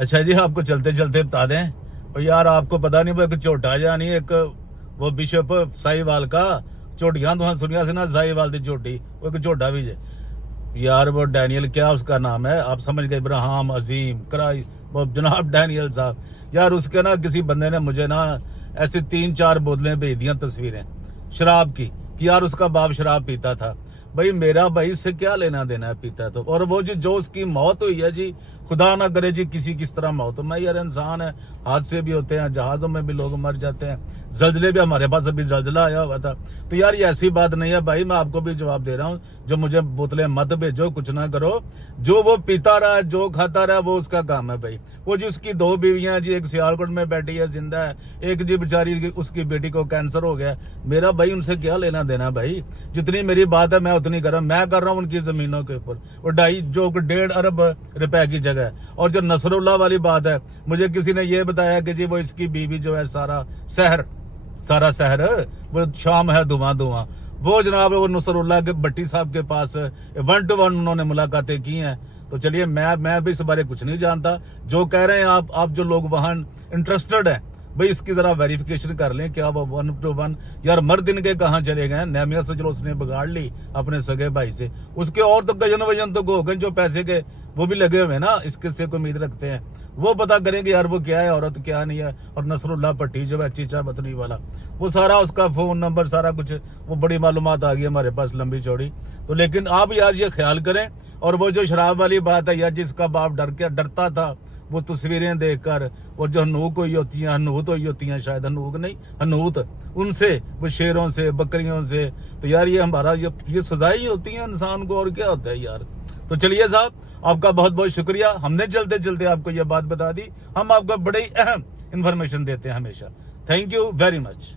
अच्छा जी, आपको चलते चलते बता दें, और यार आपको पता नहीं वो एक झोटा जा नहीं, एक वो बिशप साहिवाल का झोटियां तुहां सुनिया से ना, साहिवाल की झोटी, वो एक झोटा भी जे यार, वो डैनियल क्या उसका नाम है, आप समझ गए, इब्राहिम अजीम कराई, वो जनाब डैनियल साहब। यार उसके ना किसी बंदे ने मुझे ना ऐसे 3-4 बोतलें भेज दियां तस्वीरें शराब की, कि यार उसका बाप शराब पीता था। भाई मेरा भाई इससे क्या लेना देना है, पीता है तो। और वो जो उसकी मौत हुई है जी, खुदा ना करे जी किसी किस तरह मौत हो। मैं यार इंसान है, हादसे भी होते हैं, जहाजों में भी लोग मर जाते हैं, जल्जले भी, हमारे पास अभी जल्जला आया हुआ था। तो यार ये ऐसी बात नहीं है भाई, मैं आपको भी जवाब दे रहा हूँ, जो मुझे बोतलें मत भेजो, कुछ ना करो। जो वो पीता रहा, जो खाता रहा, वो उसका काम है भाई। वो जी उसकी 2 बीवियां जी, एक सियालकोट में बैठी है जिंदा है, एक जी बेचारी उसकी बेटी को कैंसर हो गया। मेरा भाई उनसे क्या लेना देना भाई, जितनी मेरी बात है मैं उतनी कर रहा हूँ। मैं कर रहा हूँ उनकी जमीनों के ऊपर, वो 1.5 अरब रुपए की जगह है। और जो नसरुल्लाह वाली बात है, मुझे किसी ने ये बताया कि जी वो इसकी बीवी जो है सारा शहर वो शाम है धुआं धुआं, वो जनाब वो नसरुल्लाह के भट्टी साहब के पास 1 to 1 उन्होंने मुलाकातें की हैं। तो चलिए मैं भी इस बारे कुछ नहीं जानता। जो कह रहे हैं आप जो लोग वहां इंटरेस्टेड हैं भाई, इसकी जरा वेरिफिकेशन कर लें, क्या वो 1 to 1 यार मर्द इनके कहाँ चले गए। नेमिया से चलो उसने बिगाड़ ली अपने सगे भाई से, उसके और तो गजन वजन तो हो गए, जो पैसे के वो भी लगे हुए ना, इसके से को उम्मीद रखते हैं वो पता करेंगे यार वो क्या है औरत क्या नहीं है। और नसरुल्लाह भट्टी जो है चीचा बतनी वाला, वो सारा उसका फोन नंबर सारा कुछ, वो बड़ी मालूमात आ गई हमारे पास लंबी चौड़ी। तो लेकिन आप यार ये ख्याल करें। और वो जो शराब वाली बात है यार, जिसका बाप डरता था वो तस्वीरें देखकर, और जो हनूक हुई होती हैं, हनूत हुई होती हैं, शायद हनूक नहीं हनूत, उनसे, वो शेरों से बकरियों से। तो यार ये हमारा ये सजाएं होती हैं इंसान को, और क्या होता है यार। तो चलिए साहब, आपका बहुत बहुत शुक्रिया, हमने चलते चलते आपको ये बात बता दी। हम आपको बड़ी अहम इंफॉर्मेशन देते हैं हमेशा। Thank you very much.